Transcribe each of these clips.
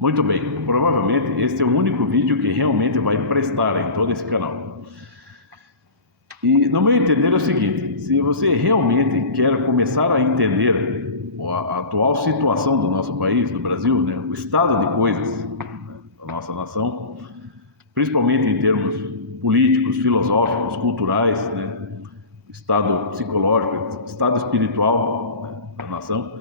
Muito bem, provavelmente este é o único vídeo que realmente vai prestar em todo esse canal. E no meu entender é o seguinte: se você realmente quer começar a entender a atual situação do nosso país, do Brasil, né, o estado de coisas, né, da nossa nação, principalmente em termos políticos, filosóficos, culturais, né, estado psicológico, estado espiritual, né, da nação,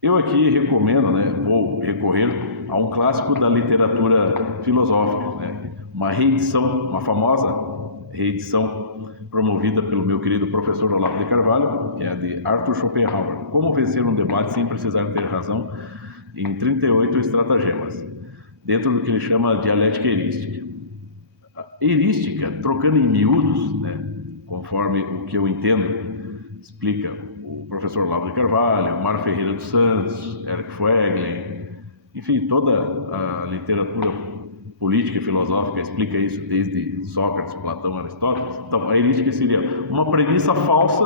eu aqui recomendo, né, vou recorrer a um clássico da literatura filosófica, né, uma reedição, uma famosa reedição promovida pelo meu querido professor Olavo de Carvalho, que é a de Arthur Schopenhauer, Como Vencer um Debate Sem Precisar Ter Razão, em 38 estratagemas, dentro do que ele chama dialética erística. A erística, trocando em miúdos, né, conforme o que eu entendo, explica o professor Olavo de Carvalho, Mário Ferreira dos Santos, Eric Voegelin, enfim, toda a literatura política e filosófica explica isso, desde Sócrates, Platão, Aristóteles. Então, a erística seria uma premissa falsa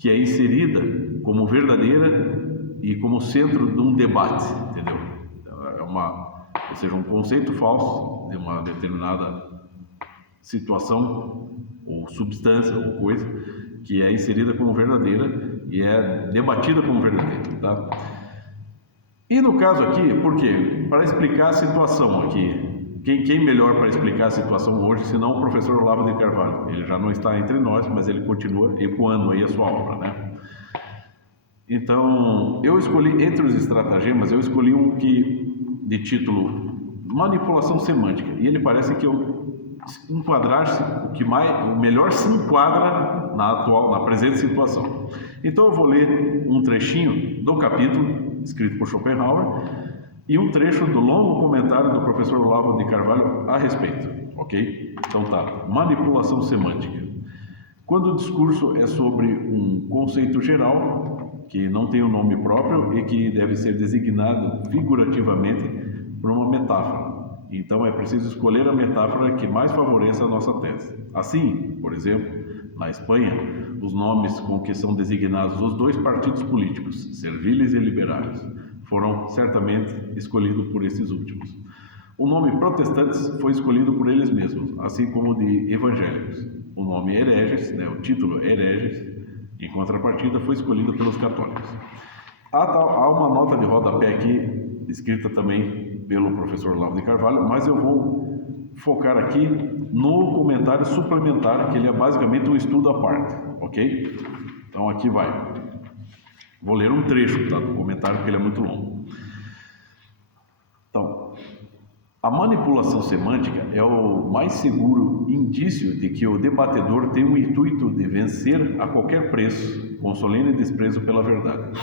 que é inserida como verdadeira e como centro de um debate, entendeu? Ou seja, um conceito falso de uma determinada situação ou substância ou coisa que é inserida como verdadeira e é debatida como verdadeira, tá? E no caso aqui, por quê? Para explicar a situação aqui, quem melhor para explicar a situação hoje, senão o professor Olavo de Carvalho? Ele já não está entre nós, mas ele continua ecoando aí a sua obra, né? Então, eu escolhi, entre os estratagemas, eu escolhi um que, de título Manipulação Semântica, e ele parece que enquadrar-se o melhor se enquadra na presente situação. Então eu vou ler um trechinho do capítulo escrito por Schopenhauer e um trecho do longo comentário do professor Olavo de Carvalho a respeito, ok? Então tá, manipulação semântica. Quando o discurso é sobre um conceito geral que não tem um nome próprio e que deve ser designado figurativamente por uma metáfora. Então é preciso escolher a metáfora que mais favoreça a nossa tese. Assim, por exemplo, na Espanha, os nomes com que são designados os dois partidos políticos, serviles e liberais, foram certamente escolhidos por esses últimos. O nome protestantes foi escolhido por eles mesmos, assim como o de evangélicos. O nome hereges, né, o título hereges, em contrapartida, foi escolhido pelos católicos. Há uma nota de rodapé aqui, escrita também pelo professor Olavo de Carvalho, mas eu vou focar aqui no comentário suplementar, que ele é basicamente um estudo à parte, ok? Então aqui vai. Vou ler um trecho, tá, do comentário, porque ele é muito longo. Então, a manipulação semântica é o mais seguro indício de que o debatedor tem o intuito de vencer a qualquer preço, com solene desprezo pela verdade.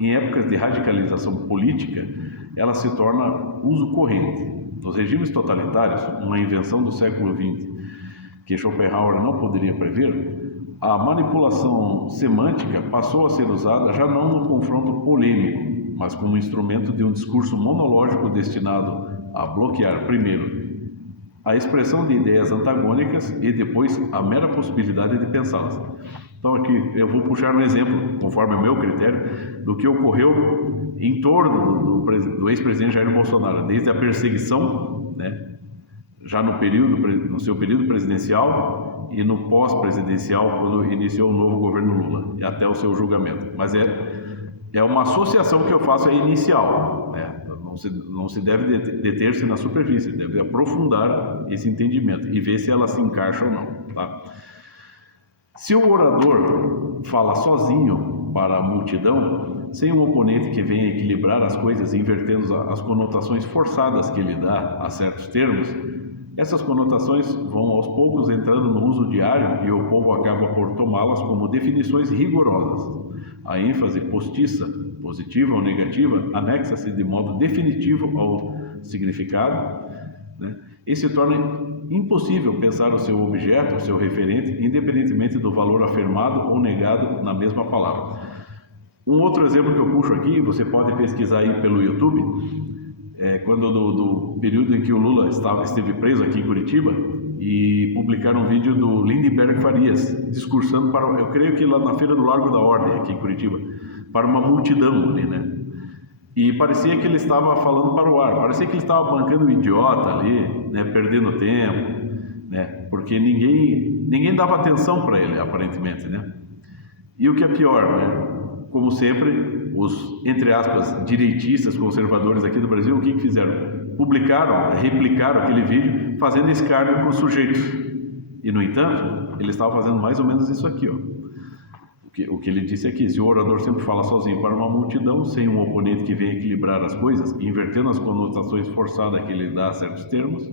Em épocas de radicalização política, ela se torna uso corrente. Nos regimes totalitários, uma invenção do século XX que Schopenhauer não poderia prever, a manipulação semântica passou a ser usada já não no confronto polêmico, mas como instrumento de um discurso monológico destinado a bloquear, primeiro, a expressão de ideias antagônicas e depois a mera possibilidade de pensá-las. Então aqui eu vou puxar um exemplo, conforme o meu critério, do que ocorreu em torno do ex-presidente Jair Bolsonaro, desde a perseguição, né, já no seu período presidencial e no pós-presidencial, quando iniciou o novo governo Lula, e até o seu julgamento. Mas é uma associação que eu faço inicial, né? Não se deve deter-se na superfície, deve aprofundar esse entendimento e ver se ela se encaixa ou não, tá? Se o orador fala sozinho para a multidão, sem um oponente que venha equilibrar as coisas, invertendo as conotações forçadas que ele dá a certos termos, essas conotações vão aos poucos entrando no uso diário e o povo acaba por tomá-las como definições rigorosas. A ênfase postiça, positiva ou negativa, anexa-se de modo definitivo ao significado, né? E se torna impossível pensar o seu objeto, o seu referente, independentemente do valor afirmado ou negado na mesma palavra. Um outro exemplo que eu puxo aqui, você pode pesquisar aí pelo YouTube, quando do período em que o Lula esteve preso aqui em Curitiba, e publicaram um vídeo do Lindenberg Farias, discursando eu creio que lá na Feira do Largo da Ordem, aqui em Curitiba, para uma multidão ali, né? E parecia que ele estava falando para o ar, parecia que ele estava bancando o idiota ali, né, perdendo tempo, né, porque ninguém dava atenção para ele, aparentemente, né. E o que é pior, né, como sempre, os, entre aspas, direitistas, conservadores aqui do Brasil, o que fizeram? Publicaram, replicaram aquele vídeo, fazendo escárnio para os sujeitos. E, no entanto, ele estava fazendo mais ou menos isso aqui, ó. O que ele disse aqui: se o orador sempre fala sozinho para uma multidão, sem um oponente que venha equilibrar as coisas, invertendo as conotações forçadas que ele dá a certos termos,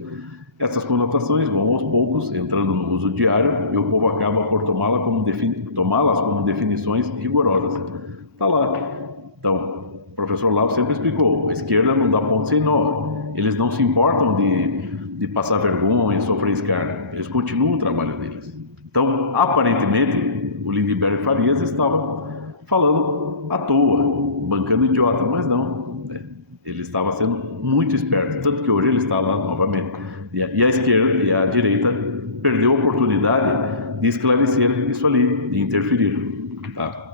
essas conotações vão aos poucos entrando no uso diário e o povo acaba por tomá-las como definições rigorosas. Está lá. Então, o professor Olavo sempre explicou: a esquerda não dá ponto sem nó. Eles não se importam de passar vergonha, sofrer escárnio. Eles continuam o trabalho deles. Então, aparentemente, o Lindenberg Farias estava falando à toa, bancando idiota, mas não, né? Ele estava sendo muito esperto, tanto que hoje ele está lá novamente. E a esquerda e a direita perdeu a oportunidade de esclarecer isso ali, de interferir. Tá?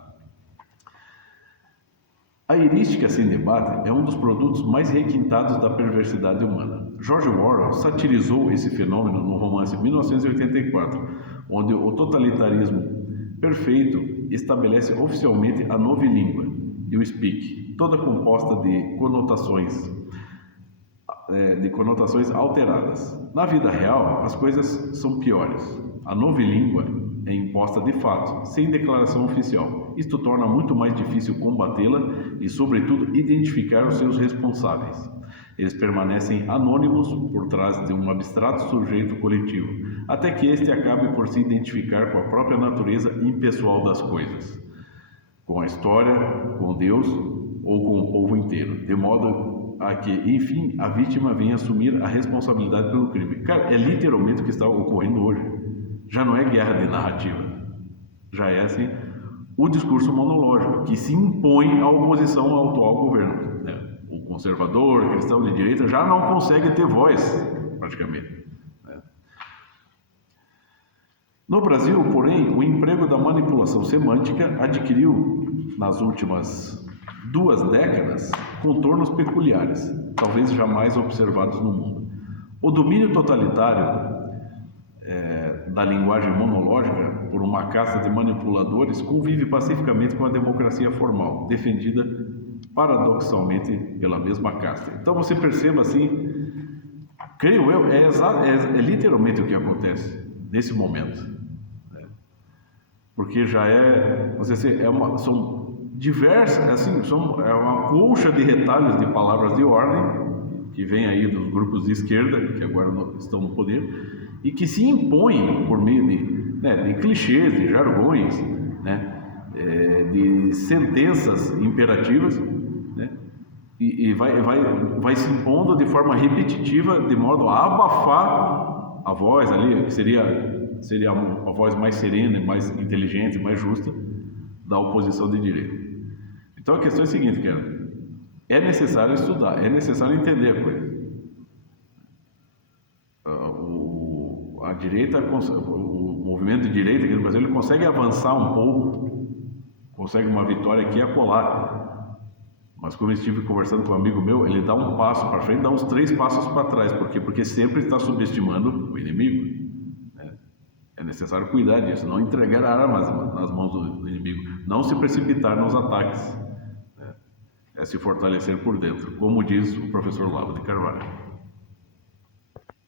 A erística sem debate é um dos produtos mais requintados da perversidade humana. George Orwell satirizou esse fenômeno no romance 1984, onde o totalitarismo perfeito estabelece oficialmente a novilíngua e o speak, toda composta de conotações alteradas. Na vida real, as coisas são piores. A novilíngua é imposta de fato, sem declaração oficial. Isto torna muito mais difícil combatê-la e, sobretudo, identificar os seus responsáveis. Eles permanecem anônimos por trás de um abstrato sujeito coletivo, até que este acabe por se identificar com a própria natureza impessoal das coisas, com a história, com Deus ou com o povo inteiro, de modo a que, enfim, a vítima venha assumir a responsabilidade pelo crime. Cara, é literalmente o que está ocorrendo hoje. Já não é guerra de narrativa, já é assim o discurso monológico que se impõe à oposição ao atual governo, né? O conservador, o cristão de direita já não consegue ter voz, praticamente. No Brasil, porém, o emprego da manipulação semântica adquiriu, nas últimas 2 décadas, contornos peculiares, talvez jamais observados no mundo. O domínio totalitário da linguagem monológica por uma casta de manipuladores convive pacificamente com a democracia formal, defendida paradoxalmente pela mesma casta. Então você perceba assim, creio eu, é literalmente o que acontece nesse momento, né? Porque já são diversas, assim, é uma colcha de retalhos de palavras de ordem que vem aí dos grupos de esquerda que agora estão no poder e que se impõem por meio de clichês, de jargões, né, de sentenças imperativas, né, e vai se impondo de forma repetitiva, de modo a abafar a voz ali, que seria a voz mais serena, mais inteligente, mais justa da oposição de direita. Então a questão é a seguinte, cara, é necessário estudar, é necessário entender a coisa. A direita, o movimento de direita aqui no Brasil, ele consegue avançar um pouco, consegue uma vitória aqui e acolá. Mas como eu estive conversando com um amigo meu, ele dá um passo para frente, dá uns 3 passos para trás. Por quê? Porque sempre está subestimando o inimigo, né? É necessário cuidar disso, não entregar armas nas mãos do inimigo, não se precipitar nos ataques, né? É se fortalecer por dentro, como diz o professor Olavo de Carvalho.